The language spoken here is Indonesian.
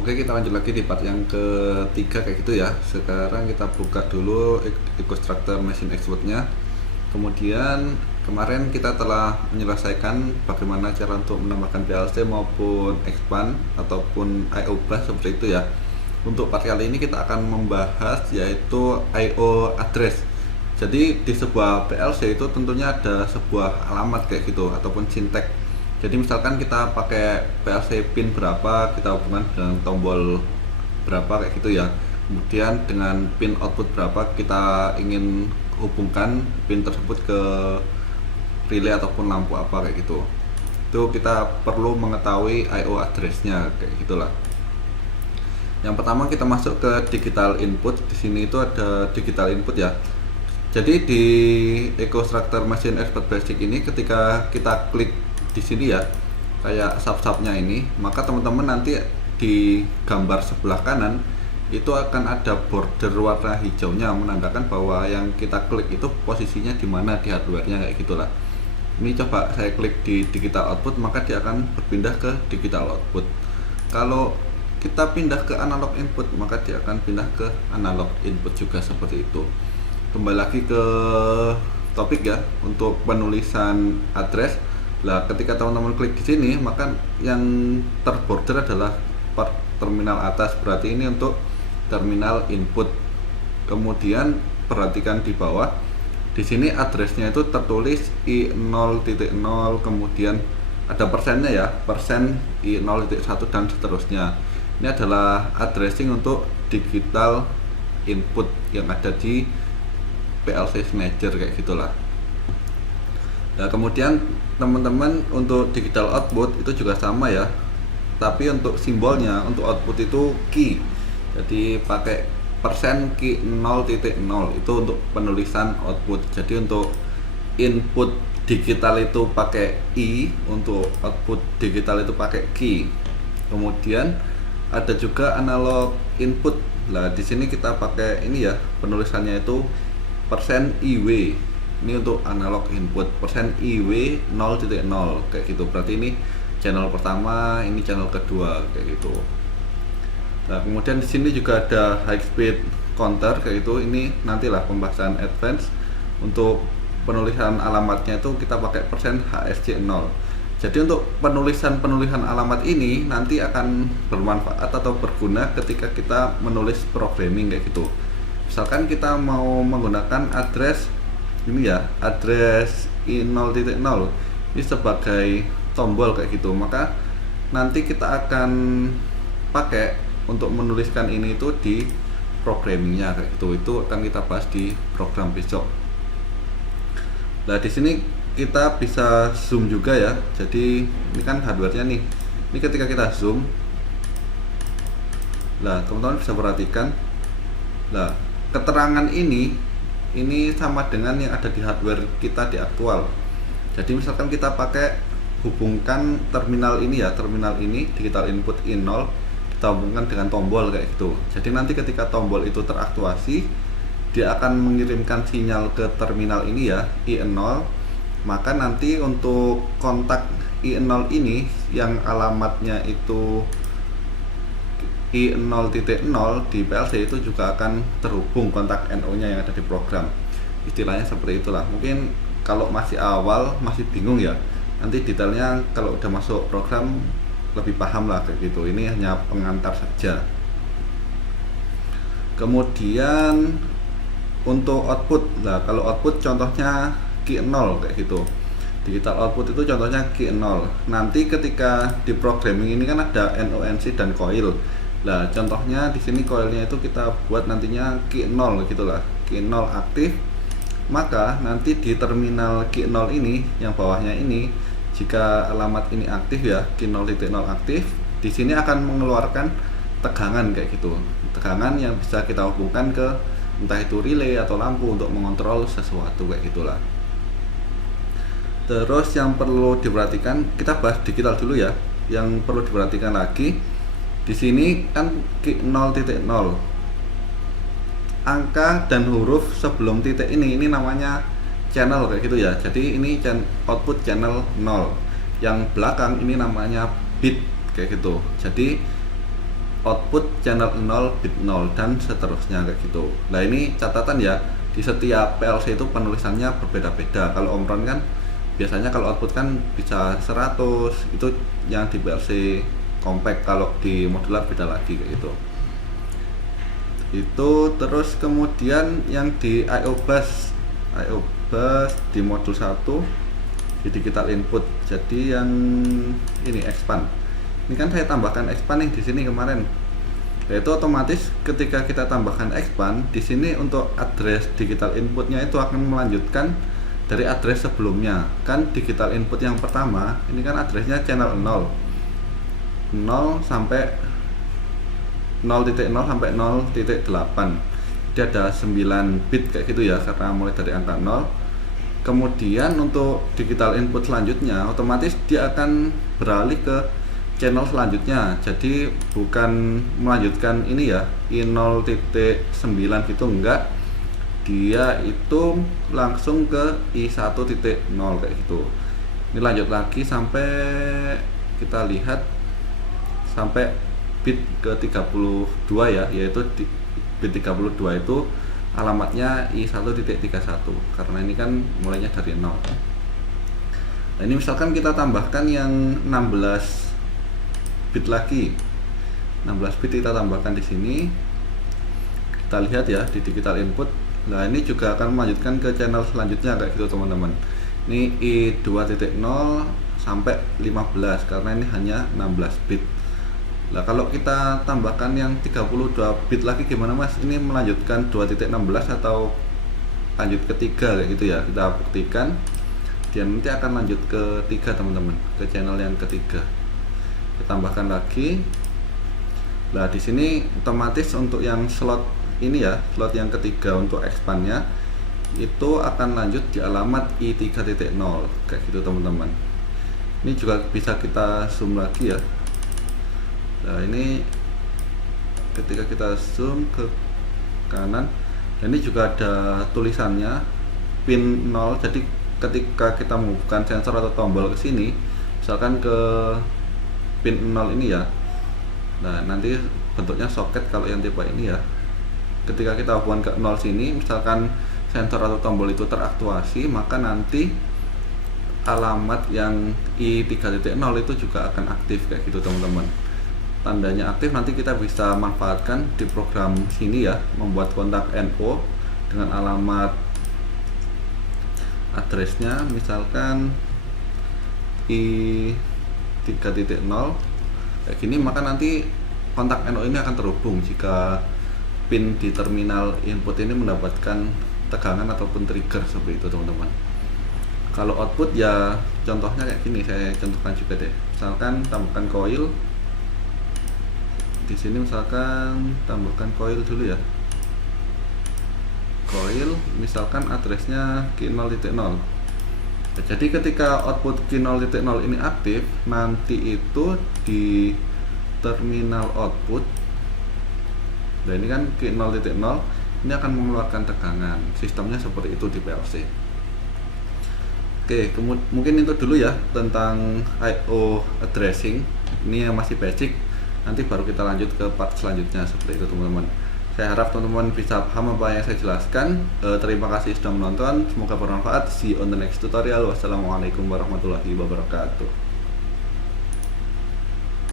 Oke, kita lanjut lagi di part yang ketiga kayak gitu ya. Sekarang kita buka dulu EcoStructure Machine Export-nya. Kemudian kemarin kita telah menyelesaikan bagaimana cara untuk menambahkan PLC maupun expand ataupun IO bus seperti itu ya. Untuk part kali ini kita akan membahas yaitu IO address. Jadi di sebuah PLC itu tentunya ada sebuah alamat kayak gitu ataupun sintek. Jadi misalkan kita pakai PLC pin berapa, kita hubungkan dengan tombol berapa kayak gitu ya. Kemudian dengan pin output berapa kita ingin hubungkan pin tersebut ke relay ataupun lampu apa kayak gitu. Itu kita perlu mengetahui IO address-nya kayak gitulah. Yang pertama kita masuk ke digital input. Di sini itu ada digital input ya. Jadi di EcoStructure Machine Expert Basic ini ketika kita klik di sini ya, kayak sub-subnya ini, maka teman-teman nanti di gambar sebelah kanan itu akan ada border warna hijaunya menandakan bahwa yang kita klik itu posisinya di mana di hardware-nya kayak gitulah. Ini coba saya klik di digital output, maka dia akan berpindah ke digital output. Kalau kita pindah ke analog input, maka dia akan pindah ke analog input juga seperti itu. Kembali lagi ke topik ya, untuk penulisan address. Nah, ketika teman-teman klik di sini, maka yang terborder adalah part terminal atas, berarti ini untuk terminal input. Kemudian perhatikan di bawah, di sini addressnya itu tertulis I0.0, kemudian ada persennya ya, persen I0.1 dan seterusnya. Ini adalah addressing untuk digital input yang ada di PLC Schneider kayak gitulah. Nah, kemudian teman-teman untuk digital output itu juga sama ya, tapi untuk simbolnya untuk output itu key, jadi pakai persen key 0.0 itu untuk penulisan output. Jadi untuk input digital itu pakai I, untuk output digital itu pakai key. Kemudian ada juga analog input. Nah, di sini kita pakai ini ya, penulisannya itu persen IW. Ini untuk analog input, persen IW 0.0 kayak gitu. Berarti ini channel pertama, ini channel kedua kayak gitu. Nah, kemudian di sini juga ada high speed counter kayak gitu. Ini nantilah pembahasan advance. Untuk penulisan alamatnya itu kita pakai persen HSC 0. Jadi untuk penulisan alamat ini nanti akan bermanfaat atau berguna ketika kita menulis programming kayak gitu. Misalkan kita mau menggunakan address ini ya, address I0.0 ini sebagai tombol kayak gitu, maka nanti kita akan pakai untuk menuliskan ini itu di programmingnya kayak gitu. Itu akan kita bahas di program besok. Nah, di sini kita bisa zoom juga ya. Jadi ini kan hardware-nya nih. Ini ketika kita zoom, nah teman-teman bisa perhatikan, nah keterangan ini sama dengan yang ada di hardware kita di aktual. Jadi misalkan kita pakai hubungkan terminal ini ya, terminal ini digital input I0, kita hubungkan dengan tombol kayak gitu. Jadi nanti ketika tombol itu teraktuasi, dia akan mengirimkan sinyal ke terminal ini ya, I0. Maka nanti untuk kontak I0 ini yang alamatnya itu I0.0 di PLC itu juga akan terhubung kontak NO nya yang ada di program. Istilahnya seperti itulah. Mungkin kalau masih awal masih bingung ya, nanti detailnya kalau udah masuk program lebih paham lah kayak gitu. Ini hanya pengantar saja. Kemudian untuk output, nah kalau output contohnya key 0 kayak gitu. Digital output itu contohnya key 0. Nanti ketika di programming ini kan ada NONC dan coil. Nah, contohnya di sini coilnya itu kita buat nantinya key 0 gitulah. Key 0 aktif. Maka nanti di terminal key 0 ini yang bawahnya ini, jika alamat ini aktif ya, key 0.0 aktif, di sini akan mengeluarkan tegangan kayak gitu. Tegangan yang bisa kita hubungkan ke entah itu relay atau lampu untuk mengontrol sesuatu kayak gitulah. Terus yang perlu diperhatikan, kita bahas digital dulu ya. Yang perlu diperhatikan lagi, di sini kan 0.0, angka dan huruf sebelum titik ini namanya channel kayak gitu ya. Jadi ini output channel 0. Yang belakang ini namanya bit kayak gitu. Jadi output channel 0 bit 0 dan seterusnya kayak gitu. Nah ini catatan ya, di setiap PLC itu penulisannya berbeda-beda. Kalau Omron kan biasanya kalau output kan bisa 100, itu yang di PLC compact, kalau di modular beda lagi kayak gitu. Itu terus kemudian yang di IO bus di modul 1 di digital input. Jadi yang ini expand. Ini kan saya tambahkan expand nih di sini kemarin. Yaitu otomatis ketika kita tambahkan expand di sini untuk address digital inputnya itu akan melanjutkan dari address sebelumnya. Kan digital input yang pertama ini kan addressnya channel 0 sampai 0.0 sampai 0.8. Jadi ada 9 bit kayak gitu ya, karena mulai dari angka 0. Kemudian untuk digital input selanjutnya otomatis dia akan beralih ke channel selanjutnya. Jadi bukan melanjutkan ini ya, I0.9 gitu, enggak. Dia itu langsung ke I1.0 kayak gitu. Ini lanjut lagi sampai kita lihat sampai bit ke 32 ya, yaitu di bit 32 itu alamatnya I1.31 karena ini kan mulainya dari 0. Nah ini misalkan kita tambahkan yang 16 bit lagi, 16 bit kita tambahkan di sini. Kita lihat ya di digital input. Nah ini juga akan melanjutkan ke channel selanjutnya kayak gitu teman-teman. Ini I2.0 sampai 15 karena ini hanya 16 bit. Nah kalau kita tambahkan yang 32 bit lagi gimana mas? Ini melanjutkan 2.16 atau lanjut ke 3 kayak gitu ya. Kita buktikan dia nanti akan lanjut ke 3 teman-teman, ke channel yang ketiga. Kita tambahkan lagi. Nah di sini otomatis untuk yang slot ini ya, slot yang ketiga untuk expandnya itu akan lanjut di alamat I3.0 kayak gitu teman-teman. Ini juga bisa kita zoom lagi ya. Nah ini ketika kita zoom ke kanan, dan ini juga ada tulisannya pin 0. Jadi ketika kita menghubungkan sensor atau tombol ke sini, misalkan ke pin 0 ini ya, nah nanti bentuknya soket kalau yang tipe ini ya. Ketika kita hubungkan ke 0 sini, misalkan sensor atau tombol itu teraktuasi, maka nanti alamat yang I3.0 itu juga akan aktif kayak gitu teman-teman. Tandanya aktif nanti kita bisa manfaatkan di program sini ya, membuat kontak NO dengan alamat addressnya misalkan I3.0 kayak gini, maka nanti kontak NO ini akan terhubung jika pin di terminal input ini mendapatkan tegangan ataupun trigger seperti itu teman-teman. Kalau output ya contohnya kayak gini, saya contohkan juga deh. Misalkan tambahkan coil di sini, misalkan tambahkan coil dulu ya. Coil misalkan addressnya Q0.0. Jadi ketika output Q0.0 ini aktif, nanti itu di terminal output, nah ini kan Q0.0 ini akan mengeluarkan tegangan. Sistemnya seperti itu di PLC. Oke, mungkin itu dulu ya tentang I/O addressing. Ini yang masih basic. Nanti baru kita lanjut ke part selanjutnya seperti itu teman-teman. Saya harap teman-teman bisa paham apa yang saya jelaskan. Terima kasih sudah menonton, semoga bermanfaat. See you on the next tutorial. Wassalamualaikum warahmatullahi wabarakatuh.